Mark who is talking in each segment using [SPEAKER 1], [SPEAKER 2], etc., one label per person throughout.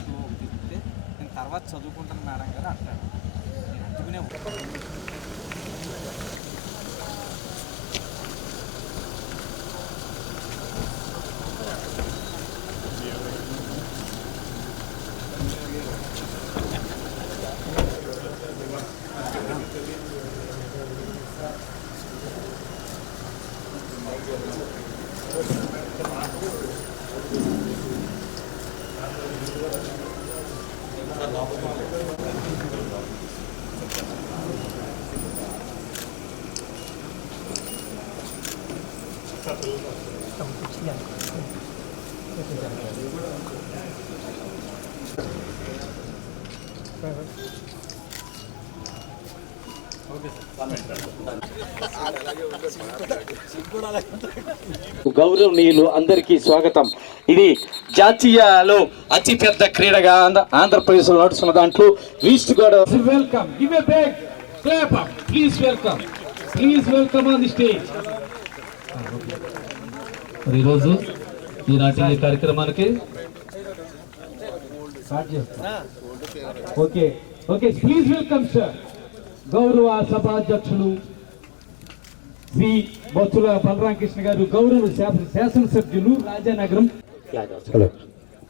[SPEAKER 1] వస్తువు ఒకటి నేను తర్వాత చదువుకుంటాను మేడం గారు అంటాడు నేను అందుకునే
[SPEAKER 2] గౌరవనీయులు అందరికీ స్వాగతం ఇది జాతీయలో అతి పెద్ద క్రీడగా ఆంధ్ర ఆంధ్రప్రదేశ్లో నడుస్తున్న దాంట్లో east Godavari
[SPEAKER 3] welcome Give a big clap up. Please welcome. Please welcome on the ఈరోజు ఈనాటి ఈ కార్యక్రమానికి okay okay please welcome sir గౌరవ సభాధ్యక్షులు శ్రీ బొత్తుల బలరామకృష్ణ గారు గౌరవ శాసన శాసనసభ్యులు రాజానగరం.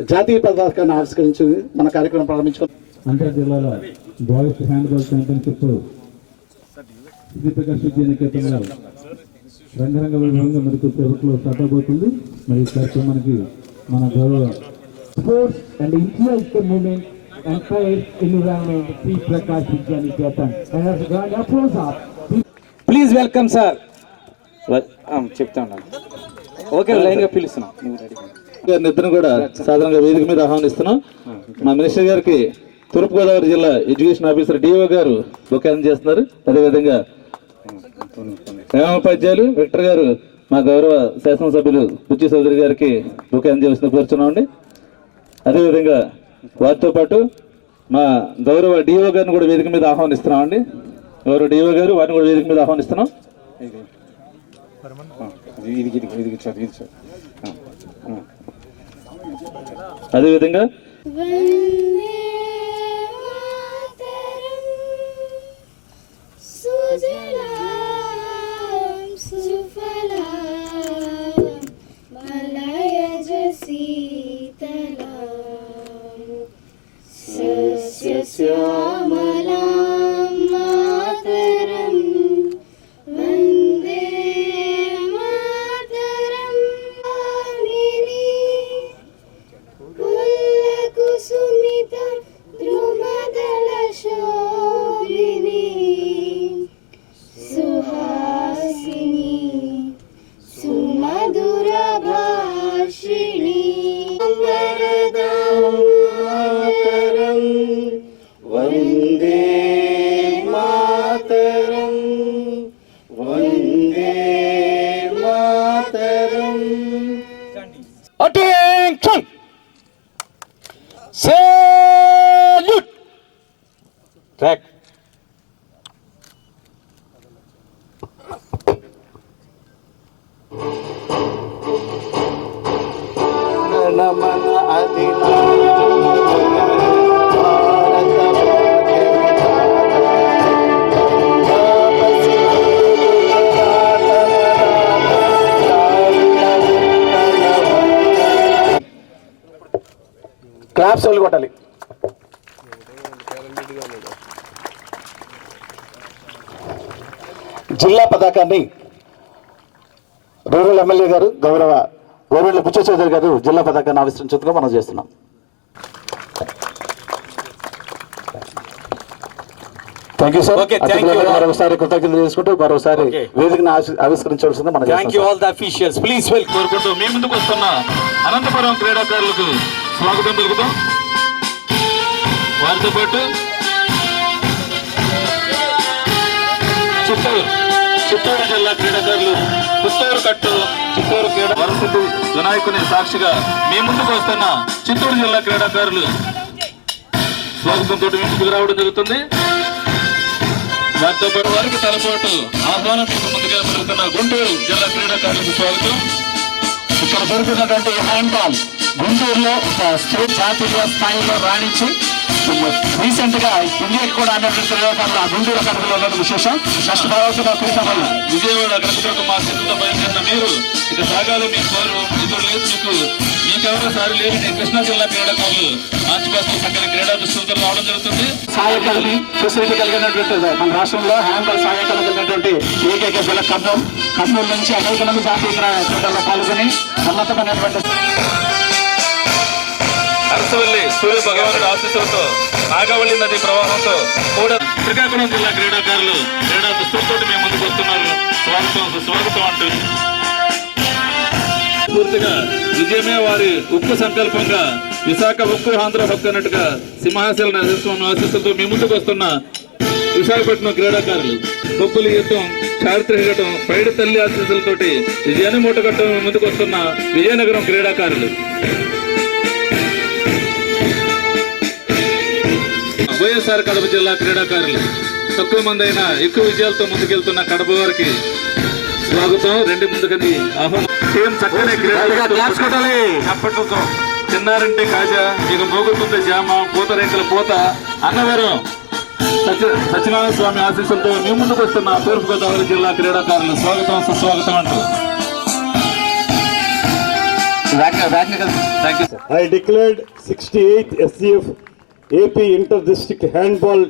[SPEAKER 4] జాతీయ పతాకాన్ని ఆవిష్కరించి మన కార్యక్రమం ప్రారంభించుకున్నాం
[SPEAKER 3] అంతర్ జిల్లాల బాయ్స్ హ్యాండ్బాల్ ఛాంపియన్షిప్ దీపిక శుద్ధి నికేతన్లో రంగరంగ వైభవంగా మనకు ప్రభుత్వంలో స్టార్ట్ అవబోతుంది మరి ఈ కార్యక్రమానికి మన గౌరవ sports and influence movement and fire environment Shri Prakash Vidya Niketan and applause of
[SPEAKER 2] please welcome sir చెప్తా ఉన్నాను ఓకే లైన్గా పిలుస్తున్నాం. నువ్వు రెడీ
[SPEAKER 4] గారిని ఇద్దరు కూడా సాధారణంగా వేదిక మీద ఆహ్వానిస్తున్నాం. మా మినిస్టర్ గారికి తూర్పుగోదావరి జిల్లా ఎడ్యుకేషన్ ఆఫీసర్ డిఓ గారు బొకే అందజేస్తున్నారు అదేవిధంగా ఉపాధ్యాయులు విక్టర్ గారు మా గౌరవ శాసనసభ్యులు బుచ్చి చౌదరి గారికి బొకే అందజేసిన కోరుచున్నామండి. అదేవిధంగా వారితో పాటు మా గౌరవ డిఓ గారిని కూడా వేదిక మీద ఆహ్వానిస్తున్నామండి. గౌరవ డిఓ గారు వారిని కూడా వేదిక మీద ఆహ్వానిస్తున్నాం. అదేవిధంగా
[SPEAKER 5] वन्दे मातरम् वन्दे मातरम्
[SPEAKER 2] अटेन्शन्
[SPEAKER 4] सेल्यूट् ट्रैक नमन अधिना వాళ్ళు కొట్టాలి. జిల్లా పతాకాన్ని రూరల్ ఎమ్మెల్యే గారు గౌరవ గౌరవ బుచ్చ చౌదరి గారు జిల్లా పతాకాన్ని ఆవిష్కరించేందుకు మనం చేస్తున్నాం. Thank you sir. మరొకసారి కృతజ్ఞతలు చేసుకుంటూ మరొకసారి
[SPEAKER 2] Okay.
[SPEAKER 4] వేదికను ఆవి- ఆవిష్కరించవలసింది మనం
[SPEAKER 2] thank you all the officials please well
[SPEAKER 3] కోరుకుంటూ మీ ముందుకు వస్తున్న అనంతపురం క్రీడాకారులకు స్వాగతం పలుకుతాం వారితో పాటు చిత్తూరు చిత్తూరు జిల్లా క్రీడాకారులు పుత్తూరు కట్టు చిత్తూరు క్రీడ వరసిద్ధి వినాయకుని సాక్షిగా మీ ముందుకు వస్తున్న చిత్తూరు జిల్లా క్రీడాకారులు స్వాగతంతో ఇంటికి రావడం జరుగుతుంది. వారితో పాటు వారికి తలపాటు ఆహ్వానం మీకు ముందుగా పెరుగుతున్న గుంటూరు జిల్లా క్రీడాకారులకు స్వాగతం.
[SPEAKER 4] ఇక్కడ జరుగుతున్నటువంటి హ్యాండ్ బాల్
[SPEAKER 2] గుంటూరులో ఒక జాతీయ స్థాయిలో రాణించి రీసెంట్గా ఇండియాకి కూడా క్రీడాకారులు ఆ గుంటూరు కడపలో ఉండడం విశేషం. నెక్స్ట్ తర్వాత క్రీడాకారులు
[SPEAKER 6] విజయవాడ కనకదుర్గ మా సిద్ధంతో బయలుదేరిన మీరు. ఇక సాగాలి మీ కోరు. ఎదురు లేదు మీకు. మీకెవరో సారి లేని నేను కృష్ణా జిల్లా క్రీడాకారులు. ఆంధ్రప్రదేశ్ చక్కని క్రీడా దుస్తులతో రావడం జరుగుతుంది.
[SPEAKER 2] సాయ అకాడమీ ఫెసిలిటీ కలిగినటువంటి మన రాష్ట్రంలో హ్యాండ్బాల్ సాయ అకాడమీ కలిగినటువంటి ఏకైక జిల్లా కర్నూలు కర్నూలు నుంచి అనేక మంది జాతీయ క్రీడా- క్రీడల్లో పాల్గొని ఉన్నతమైనటువంటి
[SPEAKER 6] అరసవల్లి సూర్య భగవానుడి ఆశీస్సులతో నాగవల్లి నది ప్రవాహంతో కూడా శ్రీకాకుళం జిల్లా క్రీడాకారులు క్రీడా దుస్తులతో మేము ముందుకు వస్తున్నారు. స్వాగతం సుస్వాగతం అంటూ. పూర్తిగా విజయమే వారి ఉక్కు సంకల్పంగా విశాఖ ఉక్కు ఆంధ్ర హక్కు అన్నట్టుగా సింహాచల నరసింహ ఆశీస్సులతో మీ ముందుకు వస్తున్న విశాఖపట్నం క్రీడాకారులు. కొప్పులు యుద్ధం చారిత్రకటం పైడి తల్లి ఆశీస్సులతోటి విజయాన్ని మూటగట్టడం ముందుకు వస్తున్న విజయనగరం క్రీడాకారులు. వైఎస్ఆర్ కడప జిల్లా క్రీడాకారులు. తక్కువ మంది అయినా ఎక్కువ విజయాలతో ముందుకెళ్తున్న కడప వారికి స్వాగతం. రెండు ముందుకని చిన్నారంటే కాజా ఇక మోగుతుంది జామ పూత రేఖల పూత అన్నవరం. సత్య సత్యనారాయణ స్వామి ఆశీస్సులతో మీ ముందుకు వస్తున్న తూర్పుగోదావరి జిల్లా క్రీడాకారులు స్వాగతం సుస్వాగతం అంటూ. Thank you sir
[SPEAKER 7] I declared 68th SCF AP Inter-District Handball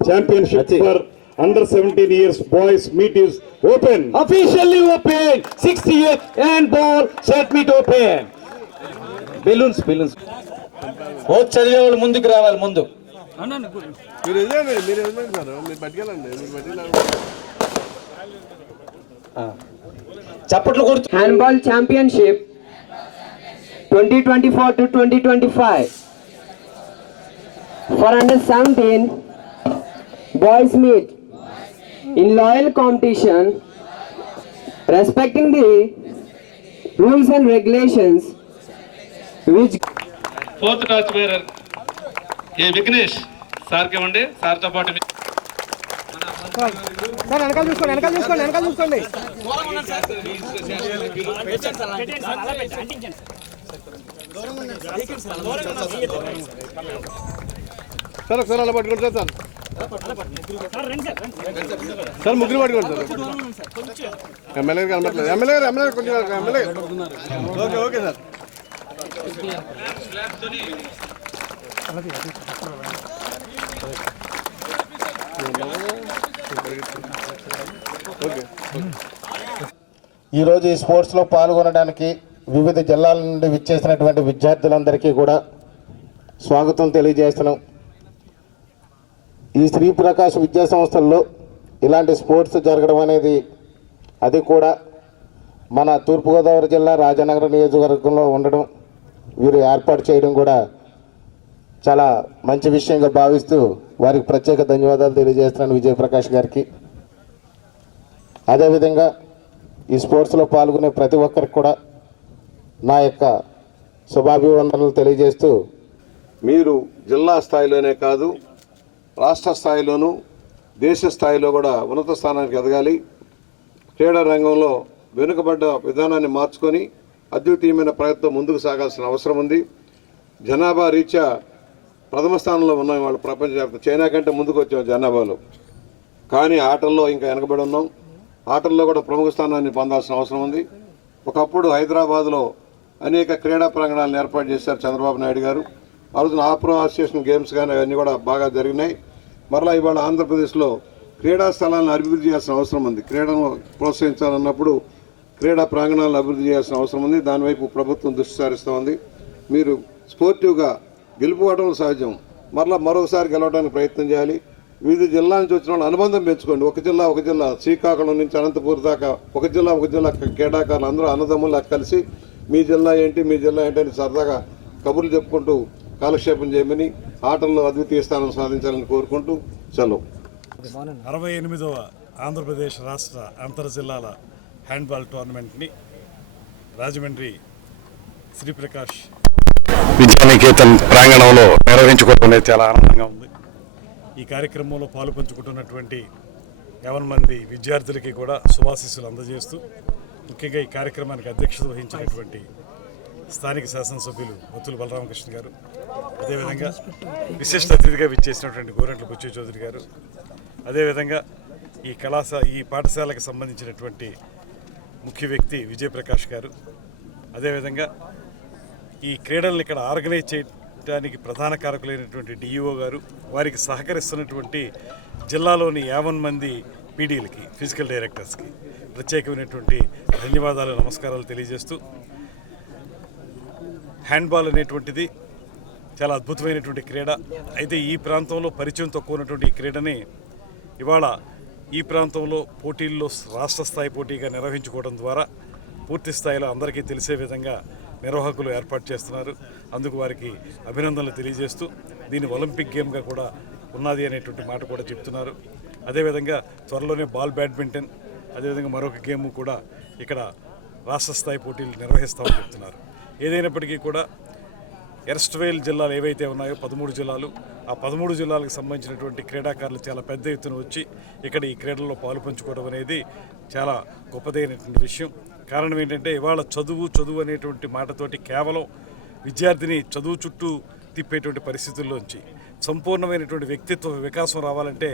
[SPEAKER 7] Championship for under 17 years boys meet is open.
[SPEAKER 2] Officially open sixty eighth and ball set meet open balloons balloons ఓ చదివే వాళ్ళు ముందుకు రావాలి ముందు.
[SPEAKER 8] మీరు మీరు వదిలేండి సార్ మీరు పట్టుకెళ్ళండి మీరు పట్టుకెళ్ళండి
[SPEAKER 2] చప్పట్లు కొడుతూ
[SPEAKER 4] handball championship 2024 to 2025 for under 17 boys meet in loyal competition respecting the rules and regulations which
[SPEAKER 6] fourth torch bearer A Vignesh సార్కి ఇవ్వండి సార్తో పాటు
[SPEAKER 8] సార్ వెనకాల చూసుకోండి వెనకాల చూసుకోండి వెనకాల చూసుకోండి సార్ ఒకసారి అలా పట్టుకోండి సార్ సార్. సార్ ముగ్గురు పట్టుకోండి సార్. ఎమ్మెల్యే గారు కనబడలేదు ఎమ్మెల్యే గారు ఎమ్మెల్యే కొంచెం ఎమ్మెల్యే ఓకే ఓకే సార్.
[SPEAKER 7] ఈరోజు ఈ స్పోర్ట్స్లో పాల్గొనడానికి వివిధ జిల్లాల నుండి విచ్చేసినటువంటి విద్యార్థులందరికీ కూడా స్వాగతం తెలియజేస్తున్నాం. ఈ శ్రీ ప్రకాష్ విద్యా సంస్థల్లో ఇలాంటి స్పోర్ట్స్ జరగడం అనేది అది కూడా మన తూర్పుగోదావరి జిల్లా రాజనగరం నియోజకవర్గంలో ఉండడం వీరు ఏర్పాటు చేయడం కూడా చాలా మంచి విషయంగా భావిస్తూ వారికి ప్రత్యేక ధన్యవాదాలు తెలియజేస్తున్నాను విజయప్రకాష్ గారికి. అదేవిధంగా ఈ స్పోర్ట్స్లో పాల్గొనే ప్రతి ఒక్కరికి కూడా నా యొక్క శుభాభివందనలు తెలియజేస్తూ
[SPEAKER 8] మీరు జిల్లా స్థాయిలోనే కాదు రాష్ట్ర స్థాయిలోనూ దేశ స్థాయిలో కూడా ఉన్నత స్థానానికి ఎదగాలి. క్రీడా రంగంలో వెనుకబడ్డ విధానాన్ని మార్చుకొని అద్వితీయమైన ప్రయత్నం ముందుకు సాగాల్సిన అవసరం ఉంది. జనాభా రీత్యా ప్రథమ స్థానంలో ఉన్నాం వాళ్ళు ప్రపంచవ్యాప్తంగా చైనా కంటే ముందుకు వచ్చాం జనాభాలో. కానీ ఆటల్లో ఇంకా వెనకబడి ఉన్నాం. ఆటల్లో కూడా ప్రముఖ స్థానాన్ని పొందాల్సిన అవసరం ఉంది. ఒకప్పుడు హైదరాబాద్లో అనేక క్రీడా ప్రాంగణాలను ఏర్పాటు చేశారు చంద్రబాబు నాయుడు గారు. ఆ రోజున ఆప్రో అసోసియేషన్ గేమ్స్ కానీ అవన్నీ కూడా బాగా జరిగినాయి. మరలా ఇవాళ ఆంధ్రప్రదేశ్లో క్రీడా స్థలాలను అభివృద్ధి చేయాల్సిన అవసరం ఉంది. క్రీడను ప్రోత్సహించాలన్నప్పుడు క్రీడా ప్రాంగణాలను అభివృద్ధి చేయాల్సిన అవసరం ఉంది. దానివైపు ప్రభుత్వం దృష్టి సారిస్తోంది మీరు స్పోర్టివ్గా గెలుపుకోవడం సహజం. మరలా మరోసారి గెలవడానికి ప్రయత్నం చేయాలి. వివిధ జిల్లా నుంచి వచ్చిన వాళ్ళు అనుబంధం పెంచుకోండి. ఒక జిల్లా ఒక జిల్లా శ్రీకాకుళం నుంచి అనంతపూర్ దాకా ఒక జిల్లా ఒక జిల్లా క్రీడాకారులు అందరూ అన్నదమ్ములా కలిసి మీ జిల్లా ఏంటి మీ జిల్లా ఏంటి అని సరదాగా కబుర్లు చెప్పుకుంటూ కాలక్షేపం చేయమని ఆటల్లో అద్వితీయ స్థానం సాధించాలని కోరుకుంటూ సెలవు.
[SPEAKER 9] అరవై ఎనిమిదవ ఆంధ్రప్రదేశ్ రాష్ట్ర అంతర్ జిల్లాల హ్యాండ్బాల్ టోర్నమెంట్ని రాజమండ్రి శ్రీప్రకాష్
[SPEAKER 10] విద్యానికేతన్ ప్రాంగణంలో నిర్వహించుకోవడం అనేది చాలా ఆనందంగా ఉంది.
[SPEAKER 9] ఈ కార్యక్రమంలో పాలు పంచుకుంటున్నటువంటి యావన్ మంది విద్యార్థులకి కూడా శుభాశీస్సులు అందజేస్తూ ముఖ్యంగా ఈ కార్యక్రమానికి అధ్యక్షత వహించినటువంటి స్థానిక శాసనసభ్యులు బొత్తుల బలరామకృష్ణ గారు అదేవిధంగా విశిష్ట అతిథిగా విచ్చేసినటువంటి గోరంట్ల బుచ్చు చౌదరి గారు అదేవిధంగా ఈ కళాశా ఈ పాఠశాలకు సంబంధించినటువంటి ముఖ్య వ్యక్తి విజయప్రకాష్ గారు అదేవిధంగా ఈ క్రీడలను ఇక్కడ ఆర్గనైజ్ చేయడానికి ప్రధాన కారకులైనటువంటి డిఈఓ గారు వారికి సహకరిస్తున్నటువంటి జిల్లాలోని యావన్ మంది పీడీలకి ఫిజికల్ డైరెక్టర్స్కి ప్రత్యేకమైనటువంటి ధన్యవాదాలు నమస్కారాలు తెలియజేస్తూ హ్యాండ్బాల్ అనేటువంటిది చాలా అద్భుతమైనటువంటి క్రీడ. అయితే ఈ ప్రాంతంలో పరిచయం తక్కువ ఉన్నటువంటి ఈ క్రీడని ఇవాళ ఈ ప్రాంతంలో పోటీల్లో రాష్ట్ర స్థాయి పోటీగా నిర్వహించుకోవడం ద్వారా పూర్తి స్థాయిలో అందరికీ తెలిసే విధంగా నిర్వాహకులు ఏర్పాటు చేస్తున్నారు. అందుకు వారికి అభినందనలు తెలియజేస్తూ దీన్ని ఒలింపిక్ గేమ్గా కూడా ఉన్నది అనేటువంటి మాట కూడా చెప్తున్నారు. అదేవిధంగా త్వరలోనే బాల్ బ్యాడ్మింటన్ అదేవిధంగా మరొక గేమ్ కూడా ఇక్కడ రాష్ట్ర స్థాయి పోటీలు నిర్వహిస్తామని చెప్తున్నారు. ఏదైనప్పటికీ కూడా ఎర్స్ట్వేల్ జిల్లాలు ఏవైతే ఉన్నాయో పదమూడు జిల్లాలు ఆ పదమూడు జిల్లాలకు సంబంధించినటువంటి క్రీడాకారులు చాలా పెద్ద ఎత్తున వచ్చి ఇక్కడ ఈ క్రీడల్లో పాలు పంచుకోవడం అనేది చాలా గొప్పదైనటువంటి విషయం. కారణం ఏంటంటే ఇవాళ చదువు చదువు అనేటువంటి మాటతోటి కేవలం విద్యార్థిని చదువు చుట్టూ తిప్పేటువంటి పరిస్థితుల్లోంచి సంపూర్ణమైనటువంటి వ్యక్తిత్వ వికాసం రావాలంటే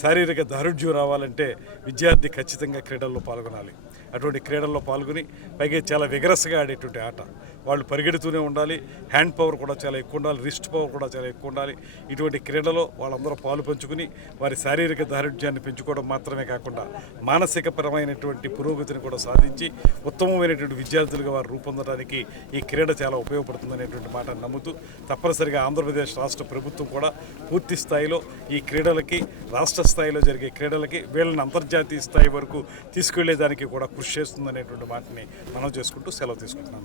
[SPEAKER 9] శారీరక దారుఢ్యం రావాలంటే విద్యార్థి ఖచ్చితంగా క్రీడల్లో పాల్గొనాలి. అటువంటి క్రీడల్లో పాల్గొని పైగా చాలా విగరస్గా ఆడేటువంటి ఆట. వాళ్ళు పరిగెడుతూనే ఉండాలి. హ్యాండ్ పవర్ కూడా చాలా ఎక్కువ ఉండాలి. రిస్ట్ పవర్ కూడా చాలా ఎక్కువ ఉండాలి. ఇటువంటి క్రీడలో వాళ్ళందరూ పాలు పంచుకుని వారి శారీరక దారుఢ్యాన్ని పెంచుకోవడం మాత్రమే కాకుండా మానసిక పరమైనటువంటి పురోగతిని కూడా సాధించి ఉత్తమమైనటువంటి విద్యార్థులుగా వారు రూపొందడానికి ఈ క్రీడ చాలా ఉపయోగపడుతుందనేటువంటి మాట నమ్ముతూ తప్పనిసరిగా ఆంధ్రప్రదేశ్ రాష్ట్ర ప్రభుత్వం కూడా పూర్తి స్థాయిలో ఈ క్రీడలకి రాష్ట్ర స్థాయిలో జరిగే క్రీడలకి వీళ్ళని అంతర్జాతీయ స్థాయి వరకు తీసుకెళ్ళేదానికి కూడా కృషి చేస్తుందనేటువంటి మాటని మనం చేసుకుంటూ సెలవు తీసుకుంటున్నాను